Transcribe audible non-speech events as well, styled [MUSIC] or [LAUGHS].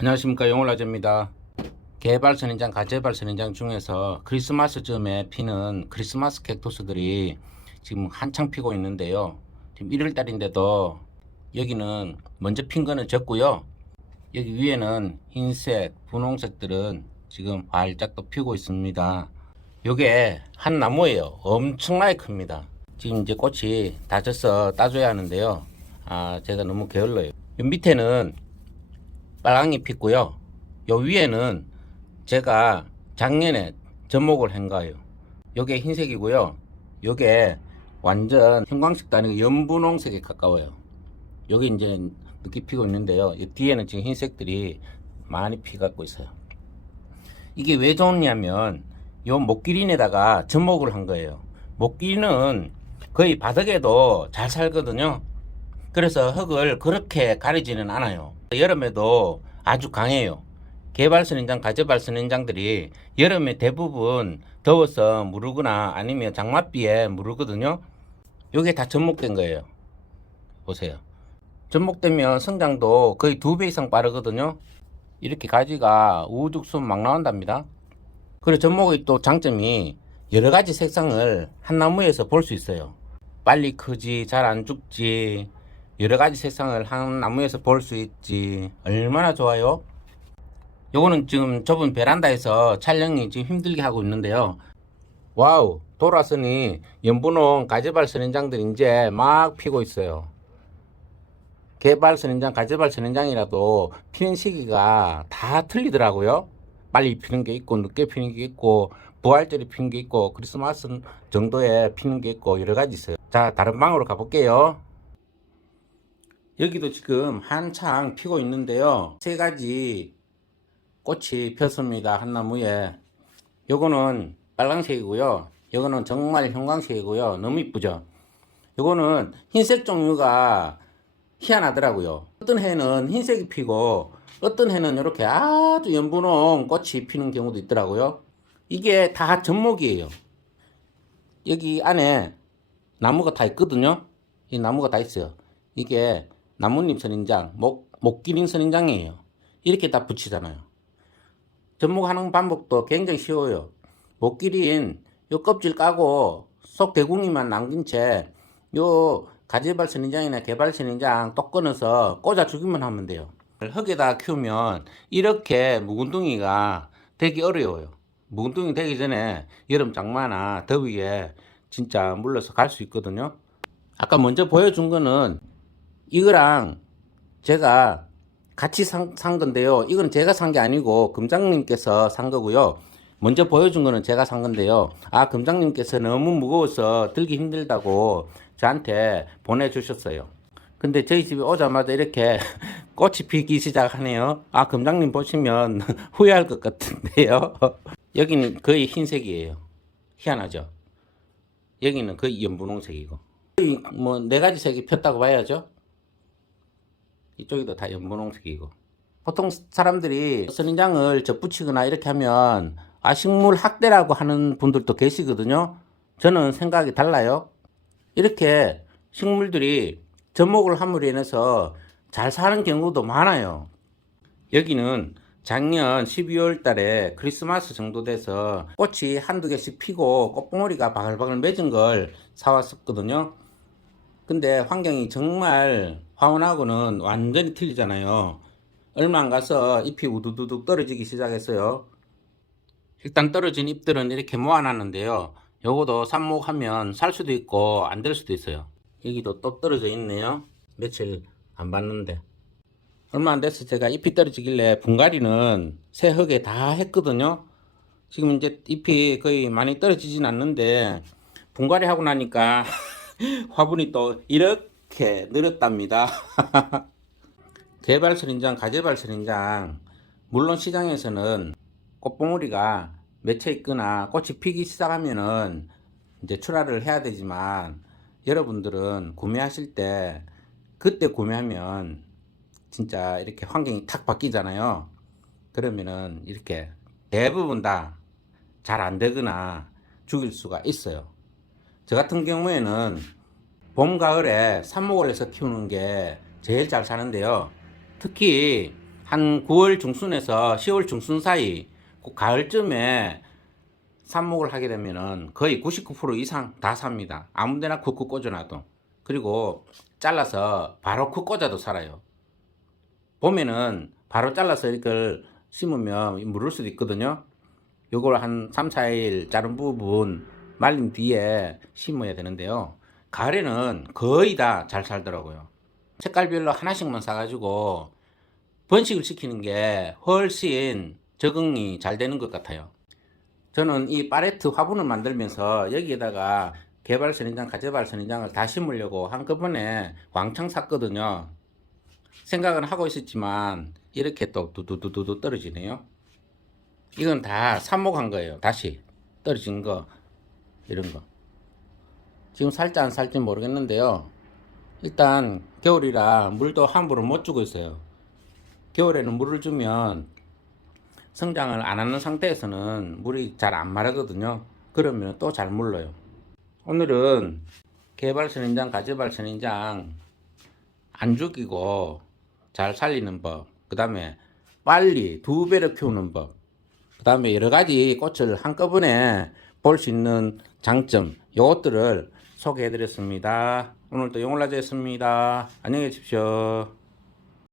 안녕하십니까 영월라제입니다. 개발 선인장, 가재발 선인장 중에서 크리스마스 즈음에 피는 크리스마스 객토스들이 지금 한창 피고 있는데요. 지금 1월 달인데도 여기는 먼저 핀 거는 적고요. 여기 위에는 흰색, 분홍색들은 지금 활짝 또 피고 있습니다. 요게 한 나무예요. 엄청나게 큽니다. 지금 이제 꽃이 다 져서 따줘야 하는데요. 아, 제가 너무 게을러요. 요 밑에는 빨강이 피고요. 요 위에는 제가 작년에 접목을 한 거예요. 요게 흰색이고요. 요게 완전 형광색도 아니고 연분홍색에 가까워요. 여기 이제 늦게 피고 있는데요. 이 뒤에는 지금 흰색들이 많이 피갖고 있어요. 이게 왜 좋냐면 요 목기린에다가 접목을 한 거예요. 목기린은 거의 바닥에도 잘 살거든요. 그래서 흙을 그렇게 가리지는 않아요. 여름에도 아주 강해요. 개발 선인장, 가재발 선인장들이 여름에 대부분 더워서 무르거나 아니면 장맛비에 무르거든요. 요게 다 접목된 거예요. 보세요. 접목되면 성장도 거의 두 배 이상 빠르거든요. 이렇게 가지가 우죽순 막 나온답니다. 그리고 접목의 또 장점이 여러 가지 색상을 한 나무에서 볼 수 있어요. 빨리 크지, 잘 안 죽지, 여러 가지 색상을 한 나무에서 볼 수 있지. 얼마나 좋아요? 요거는 지금 좁은 베란다에서 촬영이 지금 힘들게 하고 있는데요. 와우, 돌아서니 연분홍 가재발 선인장들이 이제 막 피고 있어요. 개발 선인장, 가재발 선인장이라도 피는 시기가 다 틀리더라고요. 빨리 피는 게 있고, 늦게 피는 게 있고, 부활절에 피는 게 있고, 크리스마스 정도에 피는 게 있고, 여러 가지 있어요. 자, 다른 방으로 가볼게요. 여기도 지금 한창 피고 있는데요. 세 가지 꽃이 폈습니다. 한 나무에. 요거는 빨강색이고요. 요거는 정말 형광색이고요. 너무 이쁘죠? 요거는 흰색 종류가 희한하더라고요. 어떤 해는 흰색이 피고 어떤 해는 이렇게 아주 연분홍 꽃이 피는 경우도 있더라고요. 이게 다 접목이에요. 여기 안에 나무가 다 있거든요. 이 나무가 다 있어요. 이게 나뭇잎 선인장, 목, 목기린 선인장이에요. 이렇게 다 붙이잖아요. 접목하는 방법도 굉장히 쉬워요. 목기린 요 껍질 까고 속 대궁이만 남긴 채 요 가지발 선인장이나 개발 선인장 똑 끊어서 꽂아 주기만 하면 돼요. 흙에다 키우면 이렇게 묵은둥이가 되기 어려워요. 묵은둥이 되기 전에 여름 장마나 더위에 진짜 물러서 갈 수 있거든요. 아까 먼저 보여준 거는 이거랑 제가 같이 산, 산 건데요. 이건 제가 산 게 아니고 금장님께서 산 거고요. 먼저 보여준 거는 제가 산 건데요. 아, 금장님께서 너무 무거워서 들기 힘들다고 저한테 보내주셨어요. 근데 저희 집에 오자마자 이렇게 [LAUGHS] 꽃이 피기 시작하네요. 아, 금장님 보시면 [LAUGHS] 후회할 것 같은데요. [LAUGHS] 여기는 거의 흰색이에요. 희한하죠? 여기는 거의 연분홍색이고. 뭐 네 가지 색이 폈다고 봐야죠. 이쪽에도 다 연분홍색이고. 보통 사람들이 선인장을 접붙이거나 이렇게 하면 아 식물 학대라고 하는 분들도 계시거든요. 저는 생각이 달라요. 이렇게 식물들이 접목을 함으로 인해서 잘 사는 경우도 많아요. 여기는 작년 12월 달에 크리스마스 정도 돼서 꽃이 한두 개씩 피고 꽃봉오리가 바글바글 맺은 걸 사왔었거든요. 근데 환경이 정말 화원하고는 완전히 틀리잖아요. 얼마 안 가서 잎이 우두두둑 떨어지기 시작했어요. 일단 떨어진 잎들은 이렇게 모아놨는데요. 요거도 삽목하면 살 수도 있고 안 될 수도 있어요. 여기도 또 떨어져 있네요. 며칠 안 봤는데. 얼마 안 돼서 제가 잎이 떨어지길래 분갈이는 새 흙에 다 했거든요. 지금 이제 잎이 거의 많이 떨어지진 않는데 분갈이 하고 나니까 [LAUGHS] 화분이 또 이렇게 늘었답니다. [LAUGHS] 개발 선인장, 가재발 선인장 물론 시장에서는 꽃봉오리가 맺혀 있거나 꽃이 피기 시작하면은 이제 출하를 해야 되지만 여러분들은 구매하실 때 그때 구매하면 진짜 이렇게 환경이 탁 바뀌잖아요. 그러면은 이렇게 대부분 다 잘 안 되거나 죽일 수가 있어요. 저 같은 경우에는 봄, 가을에 삽목을 해서 키우는 게 제일 잘 사는데요. 특히 한 9월 중순에서 10월 중순 사이 그 가을쯤에 삽목을 하게 되면은 거의 99% 이상 다 삽니다. 아무데나 쿡쿡 꽂아놔도. 그리고 잘라서 바로 쿡 꽂아도 살아요. 봄에는 바로 잘라서 이걸 심으면 물을 수도 있거든요. 요걸 한 3, 4일 자른 부분 말린 뒤에 심어야 되는데요. 가을에는 거의 다 잘 살더라고요. 색깔별로 하나씩만 사가지고 번식을 시키는 게 훨씬 적응이 잘 되는 것 같아요. 저는 이 파레트 화분을 만들면서 여기에다가 개발 선인장, 가재발 선인장을 다 심으려고 한꺼번에 왕창 샀거든요. 생각은 하고 있었지만 이렇게 또 두두두두 떨어지네요. 이건 다 삽목한 거예요. 다시 떨어진 거 이런 거. 지금 살지 안 살지 모르겠는데요. 일단 겨울이라 물도 함부로 못 주고 있어요. 겨울에는 물을 주면 성장을 안 하는 상태에서는 물이 잘 안 마르거든요. 그러면 또 잘 물러요. 오늘은 개발 선인장, 가재발 선인장 안 죽이고 잘 살리는 법, 그 다음에 빨리 두 배로 키우는 법, 그 다음에 여러 가지 꽃을 한꺼번에 볼 수 있는 장점, 요것들을 소개해 드렸습니다. 오늘도 용올라졌습니다. 안녕히 계십시오.